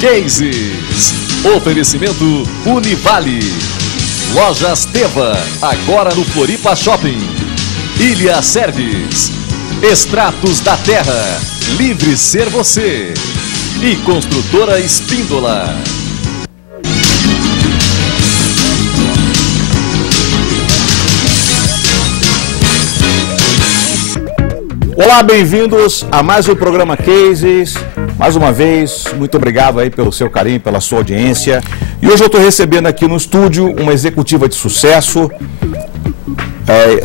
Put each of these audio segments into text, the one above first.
Cases. Oferecimento Univale. Lojas Teva, agora no Floripa Shopping. Ilha Service. Extratos da Terra. Livre ser você. E Construtora Espíndola. Olá, bem-vindos a mais um programa Cases. Mais uma vez, muito obrigado aí pelo seu carinho, pela sua audiência. E hoje eu estou recebendo aqui no estúdio uma executiva de sucesso.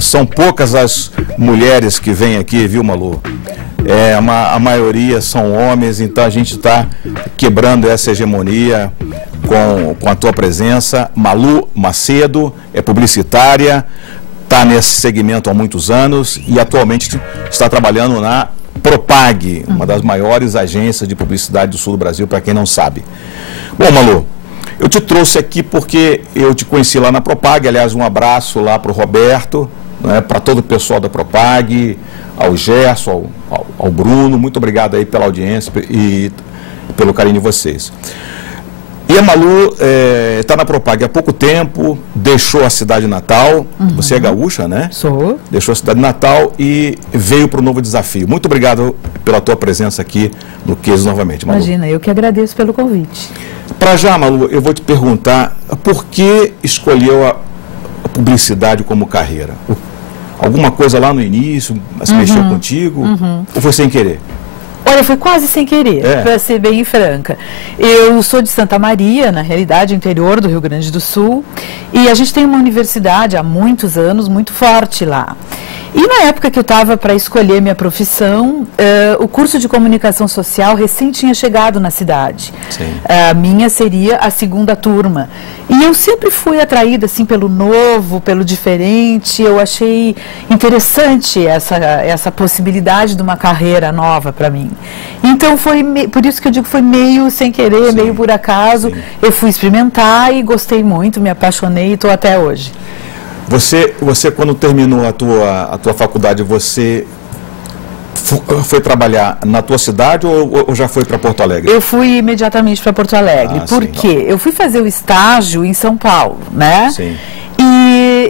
São poucas as mulheres que vêm aqui, viu, Malu? A maioria são homens, então a gente está quebrando essa hegemonia com a tua presença. Malu Macedo é publicitária, está nesse segmento há muitos anos e atualmente está trabalhando na Propag, uma das maiores agências de publicidade do sul do Brasil, para quem não sabe. Bom, Malu, eu te trouxe aqui porque eu te conheci lá na Propag. Aliás, um abraço lá para o Roberto, né, para todo o pessoal da Propag, ao Gerson, ao Bruno. Muito obrigado aí pela audiência e pelo carinho de vocês. E a Malu está na Propag há pouco tempo, deixou a cidade natal. Você é gaúcha, né? Sou. Deixou a cidade natal e veio para o novo desafio. Muito obrigado pela tua presença aqui no Cases novamente, Malu. Imagina, eu que agradeço pelo convite. Para já, Malu, eu vou te perguntar por que escolheu a publicidade como carreira? Alguma coisa lá no início se mexeu contigo? Ou foi sem querer? Olha, foi quase sem querer, para ser bem franca. Eu sou de Santa Maria, na realidade, interior do Rio Grande do Sul, e a gente tem uma universidade há muitos anos muito forte lá. E na época que eu estava para escolher minha profissão, o curso de comunicação social recém tinha chegado na cidade. A minha seria a segunda turma. E eu sempre fui atraída assim, pelo novo, pelo diferente. Eu achei interessante essa possibilidade de uma carreira nova para mim. Então, por isso que eu digo que foi meio sem querer, meio por acaso. Eu fui experimentar e gostei muito, me apaixonei e estou até hoje. Você quando terminou a tua faculdade, você foi trabalhar na tua cidade ou já foi para Porto Alegre? Eu fui imediatamente para Porto Alegre. Por quê? Eu fui fazer o estágio em São Paulo, né? Sim.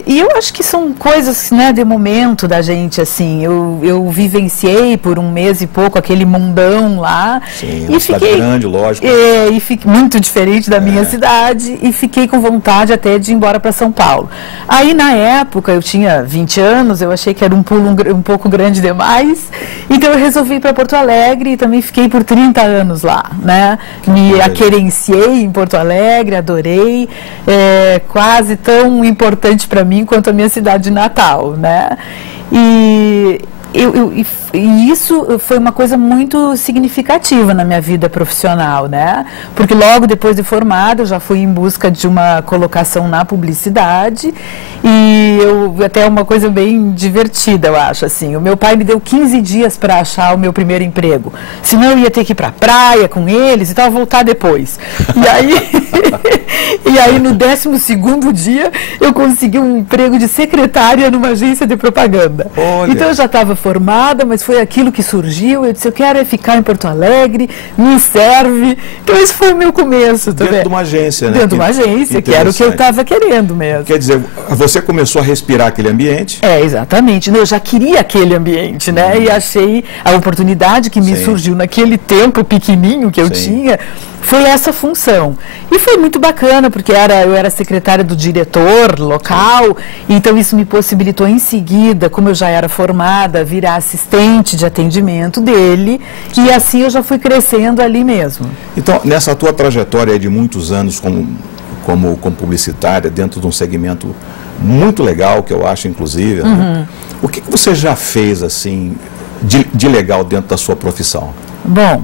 E eu acho que são coisas, né, de momento da gente, assim. Eu vivenciei por um mês e pouco aquele mundão lá. Sim, uma cidade grande, lógico. E fiquei muito diferente da minha cidade e fiquei com vontade até de ir embora para São Paulo. Aí, na época, eu tinha 20 anos, eu achei que era um pulo um pouco grande demais. Então, eu resolvi ir para Porto Alegre e também fiquei por 30 anos lá, né? Me aquerenciei em Porto Alegre, adorei. Quase tão importante para mim quanto a minha cidade natal, né? E isso foi uma coisa muito significativa na minha vida profissional, né? Porque logo depois de formada eu já fui em busca de uma colocação na publicidade e até uma coisa bem divertida, eu acho, assim. O meu pai me deu 15 dias para achar o meu primeiro emprego. Senão eu ia ter que ir para a praia com eles e tal, voltar depois. E aí no 12º dia eu consegui um emprego de secretária numa agência de propaganda. Olha. Então eu já estava formada, mas foi aquilo que surgiu. Eu disse, eu quero ficar em Porto Alegre, me serve. Então esse foi o meu começo também. Dentro de uma agência, né? Dentro de uma agência, que era o que eu estava querendo mesmo. Quer dizer, você começou a respirar aquele ambiente? Exatamente. Eu já queria aquele ambiente, né? E achei a oportunidade que me surgiu naquele tempo pequenininho que eu tinha. Foi essa função. E foi muito bacana, porque eu era secretária do diretor local, então isso me possibilitou em seguida, como eu já era formada, virar assistente de atendimento dele, e assim eu já fui crescendo ali mesmo. Então, nessa tua trajetória de muitos anos como publicitária, dentro de um segmento muito legal, que eu acho, inclusive, né? O que você já fez, assim, de legal dentro da sua profissão? Bom,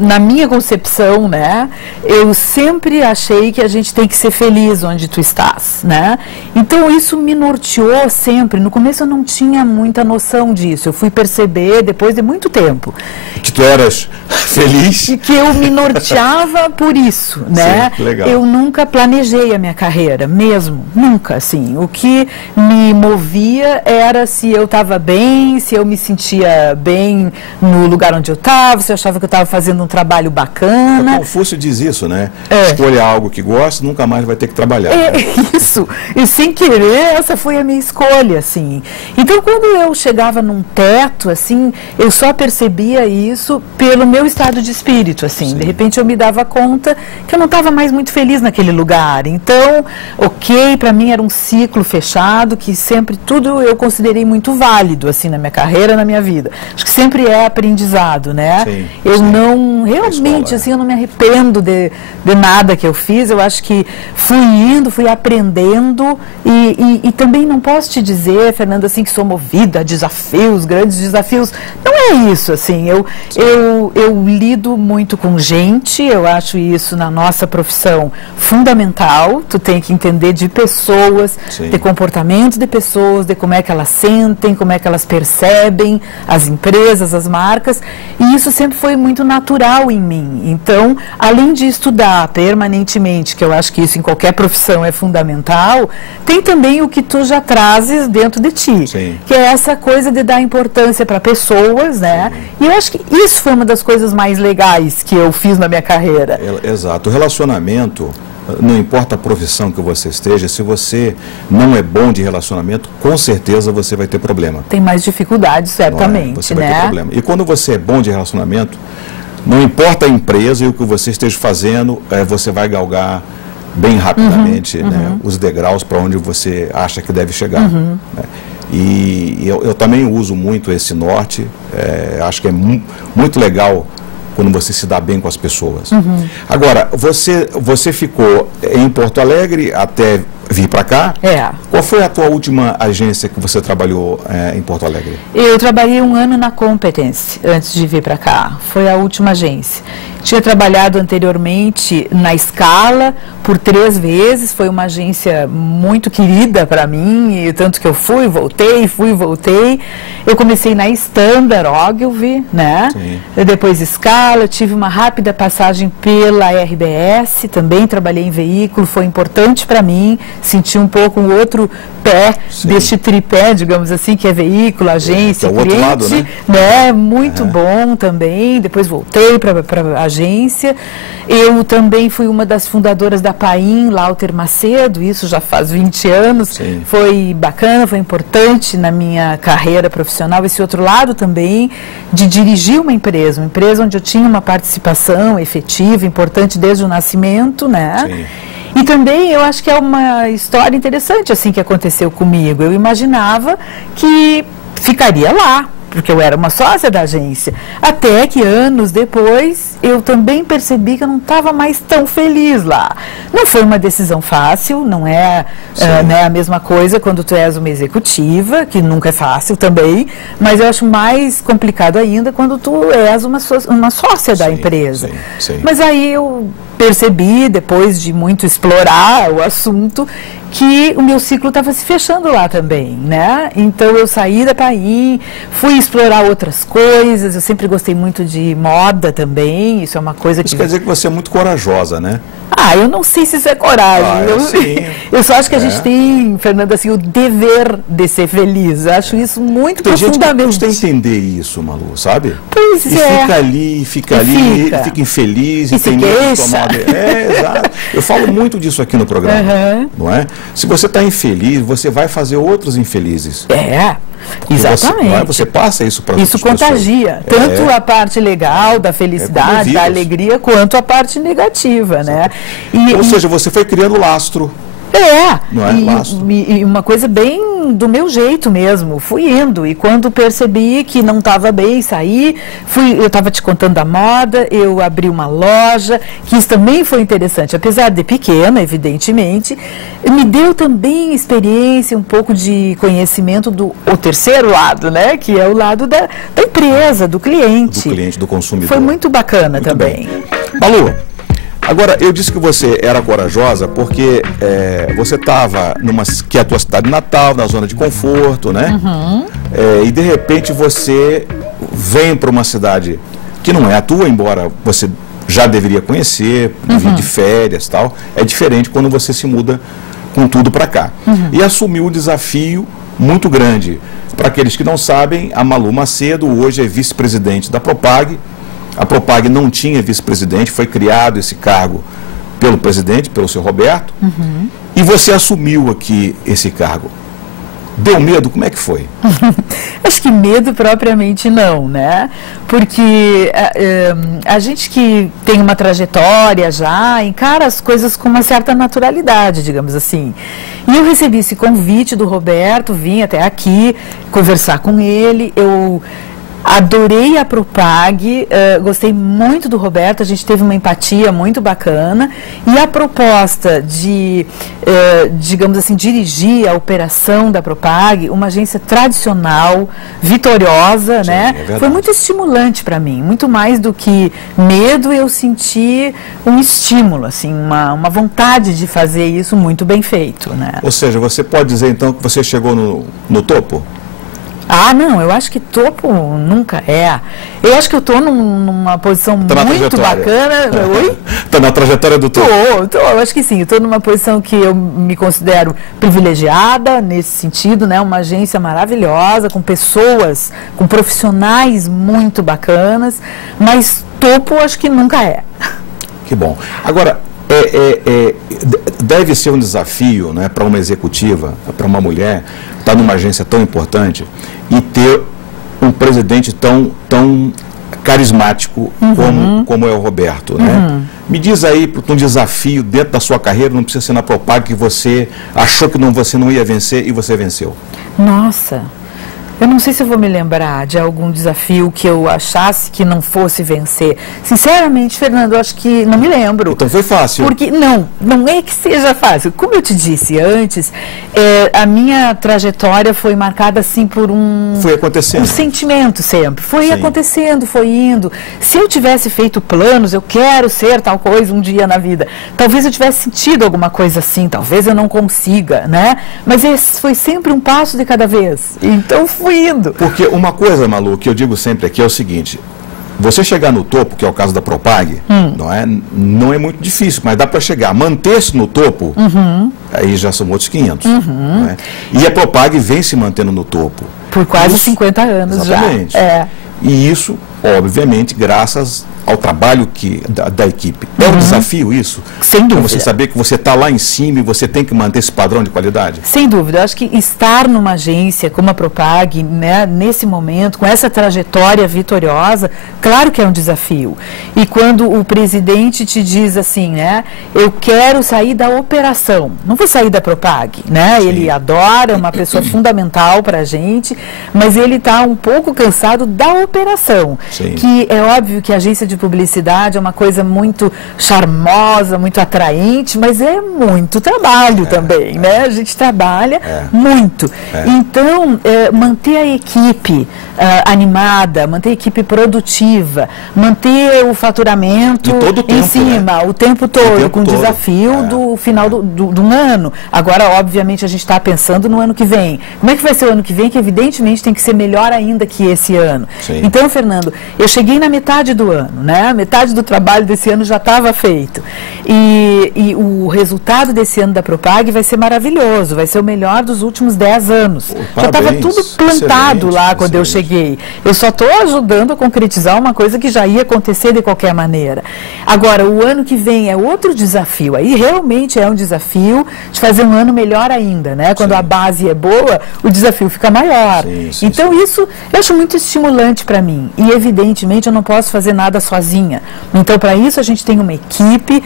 na minha concepção, né, eu sempre achei que a gente tem que ser feliz onde tu estás, né? Então isso me norteou sempre. No começo eu não tinha muita noção disso. Eu fui perceber depois de muito tempo. Que tu eras feliz? E que eu me norteava por isso, né? Sim, legal. Eu nunca planejei a minha carreira, mesmo, nunca, assim. O que me movia era se eu estava bem, se eu me sentia bem no lugar onde eu estava, gostava, se eu achava que eu estava fazendo um trabalho bacana. O Confúcio diz isso, né? Escolha algo que gosta, nunca mais vai ter que trabalhar. Né? Isso. E sem querer, essa foi a minha escolha, assim. Então, quando eu chegava num teto, assim, eu só percebia isso pelo meu estado de espírito, assim. Sim. De repente eu me dava conta que eu não estava mais muito feliz naquele lugar. Então, para mim era um ciclo fechado, que sempre tudo eu considerei muito válido, assim, na minha carreira, na minha vida. Acho que sempre é aprendizado, né? Sim, eu não, realmente, assim, eu não me arrependo de nada que eu fiz. Eu acho que fui indo, fui aprendendo e também não posso te dizer, Fernanda, assim, que sou movida a desafios, grandes desafios. Não é isso, assim. Eu lido muito com gente, eu acho isso na nossa profissão fundamental. Tu tem que entender de pessoas, sim, de comportamentos de pessoas, de como é que elas sentem, como é que elas percebem as empresas, as marcas, e isso sempre foi muito natural em mim. Então, além de estudar permanentemente, que eu acho que isso em qualquer profissão é fundamental, tem também o que tu já trazes dentro de ti, sim, que é essa coisa de dar importância para pessoas, né? Sim. E eu acho que isso foi uma das coisas mais legais que eu fiz na minha carreira. Exato. O relacionamento, não importa a profissão que você esteja, se você não é bom de relacionamento, com certeza você vai ter problema. Tem mais dificuldades, certamente, você vai ter problema. E quando você é bom de relacionamento, não importa a empresa e o que você esteja fazendo, você vai galgar bem rapidamente, né, os degraus para onde você acha que deve chegar. Né? E eu também uso muito esse norte, acho que é muito legal quando você se dá bem com as pessoas. Agora, você ficou em Porto Alegre até vir para cá? Qual foi a tua última agência que você trabalhou em Porto Alegre? Eu trabalhei 1 ano na Competence antes de vir para cá. Foi a última agência. Tinha trabalhado anteriormente na Scala por 3 vezes, foi uma agência muito querida para mim, e tanto que eu fui, voltei. Eu comecei na Standard Ogilvy, né? Sim. Depois Scala, tive uma rápida passagem pela RBS, também trabalhei em veículo, foi importante para mim, senti um pouco um outro pé, sim, deste tripé, digamos assim, que é veículo, agência, cliente, outro lado, né? Muito bom também. Depois voltei para a agência. Eu também fui uma das fundadoras da Paim, Lauter Macedo, isso já faz 20 anos. Sim. Foi bacana, foi importante na minha carreira profissional. Esse outro lado também, de dirigir uma empresa onde eu tinha uma participação efetiva, importante desde o nascimento, né? Sim. E também eu acho que é uma história interessante assim que aconteceu comigo. Eu imaginava que ficaria lá, porque eu era uma sócia da agência. Até que anos depois eu também percebi que eu não estava mais tão feliz lá. Não foi uma decisão fácil, não é né, a mesma coisa quando tu és uma executiva, que nunca é fácil também, mas eu acho mais complicado ainda quando tu és uma sócia da empresa. Sim. Mas aí eu percebi, depois de muito explorar o assunto, que o meu ciclo estava se fechando lá também, né? Então eu saí da Paim, fui explorar outras coisas, eu sempre gostei muito de moda também, isso é uma coisa que... Isso quer dizer que você é muito corajosa, né? Eu não sei se isso é coragem. Eu só acho que a gente tem, Fernanda, assim, o dever de ser feliz. Eu acho isso muito profundamente. Tem gente que custa entender isso, Malu, sabe? Pois e fica fica infeliz e tem medo de tomar... exato. Eu falo muito disso aqui no programa, não é? Se você está infeliz, você vai fazer outros infelizes. Exatamente. Você passa isso para outras pessoas. Isso contagia. Tanto a parte legal, da felicidade, da alegria, quanto a parte negativa, né? Ou seja, você foi criando lastro. Não é? E uma coisa bem do meu jeito mesmo, fui indo, e quando percebi que não estava bem, saí, eu estava te contando da moda, eu abri uma loja, que isso também foi interessante, apesar de pequena, evidentemente, me deu também experiência, um pouco de conhecimento o terceiro lado, né, que é o lado da empresa, do cliente. Do cliente, do consumidor. Foi muito bacana também. Malu, agora, eu disse que você era corajosa porque você estava que é a tua cidade natal, na zona de conforto, né? E de repente você vem para uma cidade que não é a tua, embora você já deveria conhecer, vir de férias e tal. É diferente quando você se muda com tudo para cá. E assumiu um desafio muito grande. Para aqueles que não sabem, a Malu Macedo hoje é vice-presidente da Propag, A Propag não tinha vice-presidente, foi criado esse cargo pelo presidente, pelo seu Roberto, e você assumiu aqui esse cargo. Deu medo? Como é que foi? Acho que medo propriamente não, né? Porque a gente que tem uma trajetória já, encara as coisas com uma certa naturalidade, digamos assim. E eu recebi esse convite do Roberto, vim até aqui conversar com ele, eu adorei a Propag, gostei muito do Roberto, a gente teve uma empatia muito bacana, e a proposta de, digamos assim, dirigir a operação da Propag, uma agência tradicional, vitoriosa, sim, né? Foi muito estimulante para mim, muito mais do que medo, eu senti um estímulo, assim, uma vontade de fazer isso muito bem feito, né? Ou seja, você pode dizer então que você chegou no topo? Ah, não, eu acho que topo nunca é. Eu acho que eu estou numa posição muito bacana. Oi? Está na trajetória do topo? Estou, eu acho que sim. Estou numa posição que eu me considero privilegiada nesse sentido, né? Uma agência maravilhosa, com pessoas, com profissionais muito bacanas, mas topo acho que nunca é. Que bom. Agora, deve ser um desafio, né, para uma executiva, para uma mulher, estar numa agência tão importante e ter um presidente tão carismático como é o Roberto, né? Me diz aí, um desafio dentro da sua carreira, não precisa ser na Propag, que você achou que você não ia vencer e você venceu. Nossa, eu não sei se eu vou me lembrar de algum desafio que eu achasse que não fosse vencer. Sinceramente, Fernando, eu acho que não me lembro. Então foi fácil. Porque não é que seja fácil. Como eu te disse antes, a minha trajetória foi marcada assim por foi acontecendo. Um sentimento sempre. Foi Sim. acontecendo, foi indo. Se eu tivesse feito planos, eu quero ser tal coisa um dia na vida. Talvez eu tivesse sentido alguma coisa assim, talvez eu não consiga, né? Mas esse foi sempre um passo de cada vez. Então fui indo. Porque uma coisa, Malu, que eu digo sempre aqui é o seguinte: você chegar no topo, que é o caso da Propag, não é muito difícil, mas dá para chegar. Manter-se no topo, aí já são outros 500. Né? E a Propag vem se mantendo no topo. Por quase 50 anos exatamente. Já. E isso, obviamente, graças ao trabalho da equipe. É um desafio isso? Sem dúvida. Você saber que você está lá em cima e você tem que manter esse padrão de qualidade? Sem dúvida. Eu acho que estar numa agência como a Propag, né, nesse momento, com essa trajetória vitoriosa, claro que é um desafio. E quando o presidente te diz assim, né, eu quero sair da operação, não vou sair da Propag, né? Sim. Ele adora, é uma pessoa fundamental para a gente, mas ele está um pouco cansado da operação. Sim. Que é óbvio que a agência de publicidade é uma coisa muito charmosa, muito atraente, mas é muito trabalho também, né? A gente trabalha muito. Então, manter a equipe animada, manter a equipe produtiva, manter o faturamento em cima, o tempo todo, com o desafio do final do ano. Agora, obviamente, a gente está pensando no ano que vem. Como é que vai ser o ano que vem? Que evidentemente tem que ser melhor ainda que esse ano. Sim. Então, Fernando, eu cheguei na metade do ano, né? Metade do trabalho desse ano já estava feito. E o resultado desse ano da Propag vai ser maravilhoso, vai ser o melhor dos últimos 10 anos. Já estava tudo plantado lá quando eu cheguei. Eu só estou ajudando a concretizar uma coisa que já ia acontecer de qualquer maneira. Agora, o ano que vem é outro desafio. Aí realmente é um desafio de fazer um ano melhor ainda, né? Quando a base é boa, o desafio fica maior. Então isso eu acho muito estimulante para mim. E evidentemente eu não posso fazer nada sozinha. Então, para isso, a gente tem uma equipe,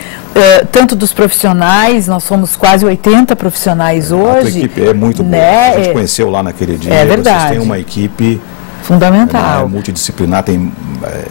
tanto dos profissionais, nós somos quase 80 profissionais hoje. A equipe é muito boa. A gente conheceu lá naquele dia. É verdade. Vocês têm uma equipe fundamental. Multidisciplinar, tem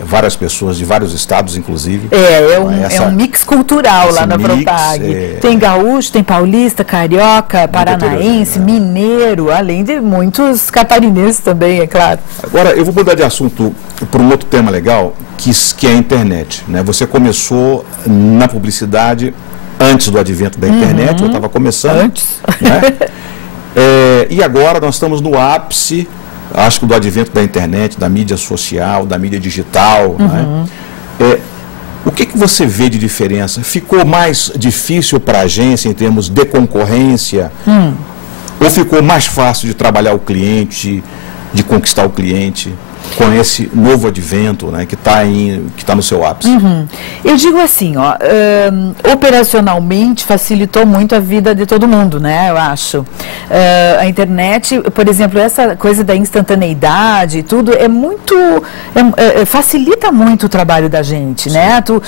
várias pessoas de vários estados, inclusive. É um mix cultural lá na Propag. Tem gaúcho, tem paulista, carioca, paranaense, mineiro, além de muitos catarinenses também, é claro. Agora, eu vou mudar de assunto para um outro tema legal, que é a internet, né? Você começou na publicidade antes do advento da internet, eu estava começando. Antes. Né? E agora nós estamos no ápice, acho que do advento da internet, da mídia social, da mídia digital. Né? O que você vê de diferença? Ficou mais difícil para a agência em termos de concorrência? Ou ficou mais fácil de trabalhar o cliente, de conquistar o cliente? com esse novo advento, né, que está no seu ápice? Eu digo assim, ó, operacionalmente facilitou muito a vida de todo mundo, né, eu acho. A internet, por exemplo, essa coisa da instantaneidade e tudo, facilita muito o trabalho da gente, né? Tu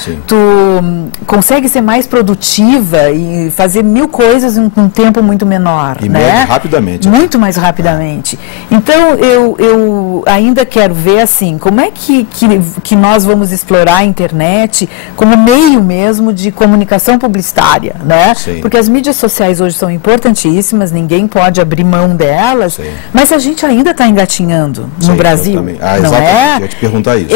consegue ser mais produtiva e fazer 1000 coisas em um tempo muito menor, e né? Rapidamente. Muito mais rapidamente. Então, eu ainda quero ver, assim, como é que nós vamos explorar a internet como meio mesmo de comunicação publicitária, né? Sim. Porque as mídias sociais hoje são importantíssimas, ninguém pode abrir mão delas, mas a gente ainda está engatinhando no Brasil, não é? Eu ia te perguntar isso.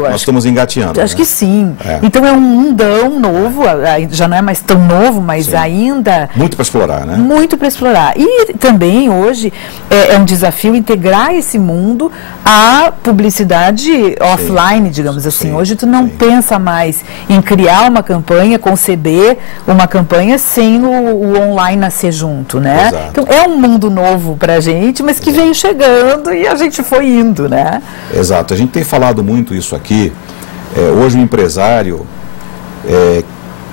Nós estamos engatinhando. Acho que sim. Então é um mundão novo, já não é mais tão novo, mas ainda... Muito para explorar, né? Muito para explorar. E também hoje é um desafio integrar esse mundo à publicidade offline, digamos assim. Hoje tu não pensa mais em criar uma campanha, conceber uma campanha sem o online nascer junto, né? Exato. Então é um mundo novo para a gente, mas que veio chegando e a gente foi indo, né? Exato. A gente tem falado muito isso aqui. Hoje o empresário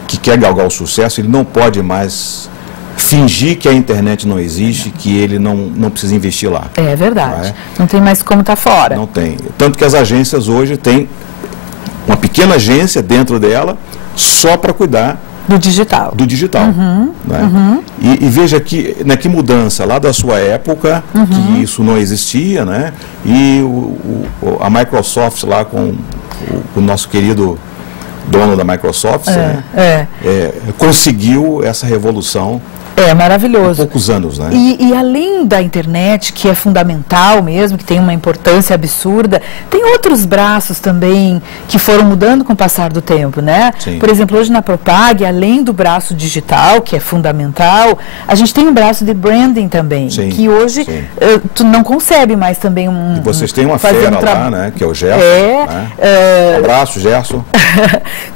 que quer galgar o sucesso, ele não pode mais fingir que a internet não existe, que ele não precisa investir lá. É verdade. Não tem mais como estar fora. Não tem. Tanto que as agências hoje têm uma pequena agência dentro dela só para cuidar do digital. Né? E veja que mudança lá da sua época, que isso não existia, né? E a Microsoft lá com o nosso querido dono da Microsoft conseguiu essa revolução. É maravilhoso. Há poucos anos, né? E além da internet, que é fundamental mesmo, que tem uma importância absurda, tem outros braços também que foram mudando com o passar do tempo, né? Sim. Por exemplo, hoje na Propag, além do braço digital, que é fundamental, a gente tem um braço de branding também, que hoje tu não concebe mais também E vocês têm uma fera lá, né? Que é o Gerson. Um abraço, Gerson.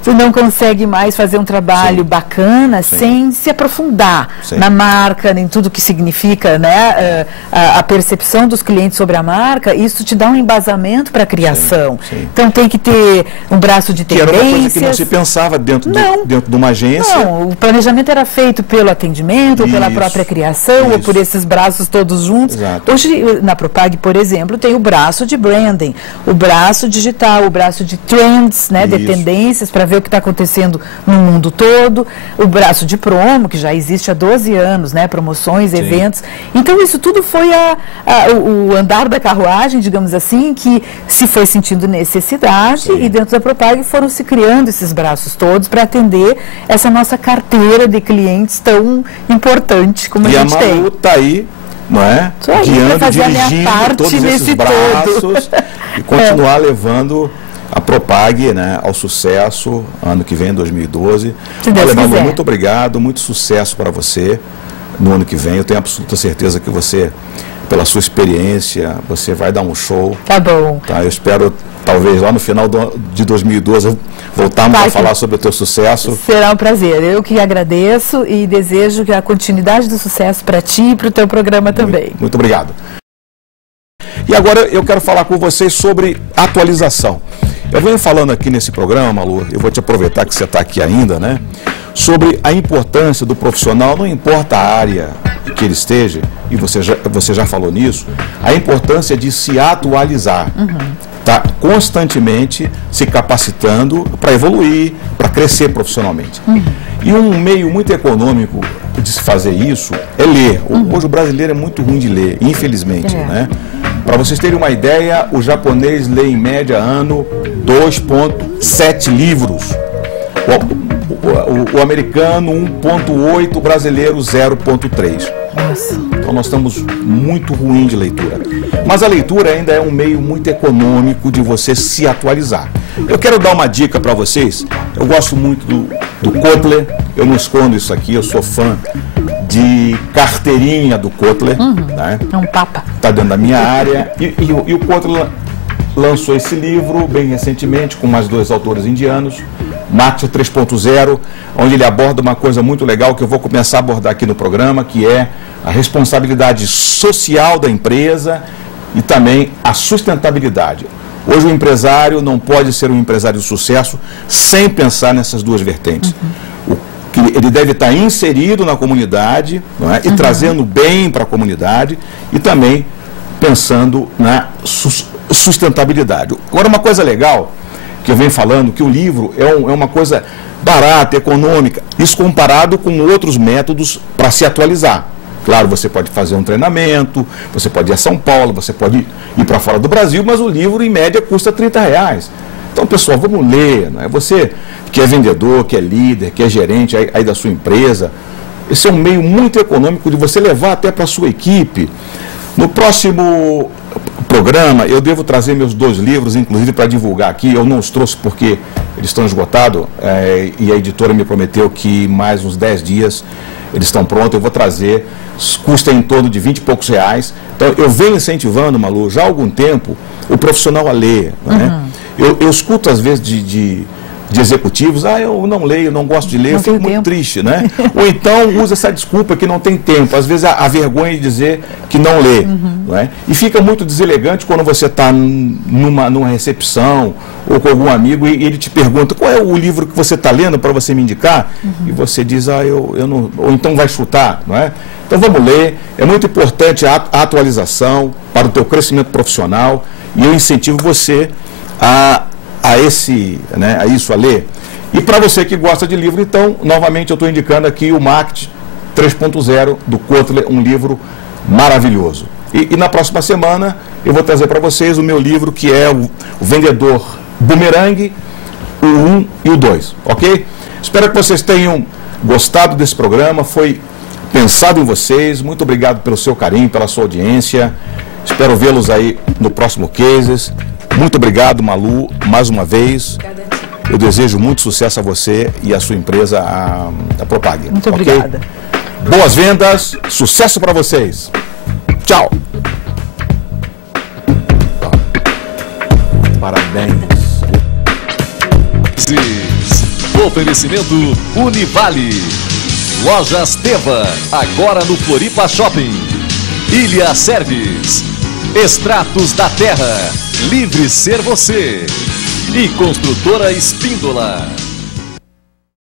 Tu não consegue mais fazer um trabalho bacana sem se aprofundar na marca, em tudo que significa, né, a percepção dos clientes sobre a marca. Isso te dá um embasamento para a criação. Então tem que ter um braço de tendências. Que era uma coisa que não se pensava dentro de uma agência. Não, o planejamento era feito pelo atendimento, ou pela própria criação, ou por esses braços todos juntos. Exato. Hoje, na Propag, por exemplo, tem o braço de branding, o braço digital, o braço de trends, né, de tendências, para ver o que está acontecendo no mundo todo, o braço de promo, que já existe há 12 anos, né, promoções, eventos. Então isso tudo foi o andar da carruagem, digamos assim, que se foi sentindo necessidade e dentro da Propag foram se criando esses braços todos para atender essa nossa carteira de clientes tão importante como a gente tem. E a Malu está aí, não é? Guiando, dirigindo todos esses braços e continuar levando a Propag, né, ao sucesso, ano que vem, 2012. Olha, Malu, muito obrigado, muito sucesso para você no ano que vem. Eu tenho absoluta certeza que você, pela sua experiência, você vai dar um show. Tá bom. Tá, eu espero, talvez, lá no final de 2012, voltarmos a falar sobre o teu sucesso. Será um prazer. Eu que agradeço e desejo que a continuidade do sucesso para ti e para o teu programa também. Muito obrigado. E agora eu quero falar com vocês sobre atualização. Eu venho falando aqui nesse programa, Malu, eu vou te aproveitar que você está aqui ainda, né? Sobre a importância do profissional, não importa a área que ele esteja, e você já falou nisso, a importância de se atualizar. Tá constantemente se capacitando para evoluir, para crescer profissionalmente. E um meio muito econômico de se fazer isso é ler. Hoje o brasileiro é muito ruim de ler, infelizmente, né? Para vocês terem uma ideia, o japonês lê em média ano 2,7 livros. O americano 1,8, o brasileiro 0,3. Então nós estamos muito ruim de leitura. Mas a leitura ainda é um meio muito econômico de você se atualizar. Eu quero dar uma dica para vocês. Eu gosto muito do Kotler. Eu não escondo isso aqui, eu sou fã de carteirinha do Kotler. Né? É um papa. Está dentro da minha área. E o Kotler lançou esse livro bem recentemente com mais 2 autores indianos, Marketing 3.0, onde ele aborda uma coisa muito legal que eu vou começar a abordar aqui no programa, que é a responsabilidade social da empresa e também a sustentabilidade. Hoje o empresário não pode ser um empresário de sucesso sem pensar nessas duas vertentes. Ele deve estar inserido na comunidade, não é? E trazendo bem para a comunidade e também pensando na sustentabilidade. Agora, uma coisa legal que eu venho falando, que o livro é uma coisa barata, econômica, isso comparado com outros métodos para se atualizar. Claro, você pode fazer um treinamento, você pode ir a São Paulo, você pode ir para fora do Brasil, mas o livro, em média, custa R$30. Então, pessoal, vamos ler, não é? Você que é vendedor, que é líder, que é gerente aí da sua empresa, esse é um meio muito econômico de você levar até para a sua equipe. No próximo programa, eu devo trazer meus 2 livros, inclusive para divulgar aqui. Eu não os trouxe porque eles estão esgotados, e a editora me prometeu que mais uns 10 dias eles estão prontos. Eu vou trazer, custa em torno de 20 e poucos reais. Então, eu venho incentivando, Malu, já há algum tempo, o profissional a ler. Né? Eu escuto, às vezes, de executivos, eu não leio, não gosto de ler, eu fico muito triste, né? Ou então usa essa desculpa que não tem tempo, às vezes a vergonha de dizer que não lê, não é? E fica muito deselegante quando você está numa recepção ou com algum amigo e ele te pergunta qual é o livro que você está lendo para você me indicar, e você diz, eu não, ou então vai chutar, não é? Então vamos ler, é muito importante a atualização para o teu crescimento profissional, e eu incentivo você a isso a ler. E para você que gosta de livro, então, novamente eu estou indicando aqui o Marketing 3.0 do Kotler, um livro maravilhoso. E na próxima semana eu vou trazer para vocês o meu livro, que é o Vendedor Bumerangue, o 1 e o 2, ok? Espero que vocês tenham gostado desse programa, foi pensado em vocês. Muito obrigado pelo seu carinho, pela sua audiência. Espero vê-los aí no próximo Cases. Muito obrigado, Malu, mais uma vez. Eu desejo muito sucesso a você e a sua empresa, a Propague. Muito obrigada. Boas vendas, sucesso para vocês. Tchau. Parabéns. Oferecimento Univale. Lojas Teva, agora no Floripa Shopping. Ilha Service. Extratos da Terra. Livre Ser Você. E Construtora Espíndola.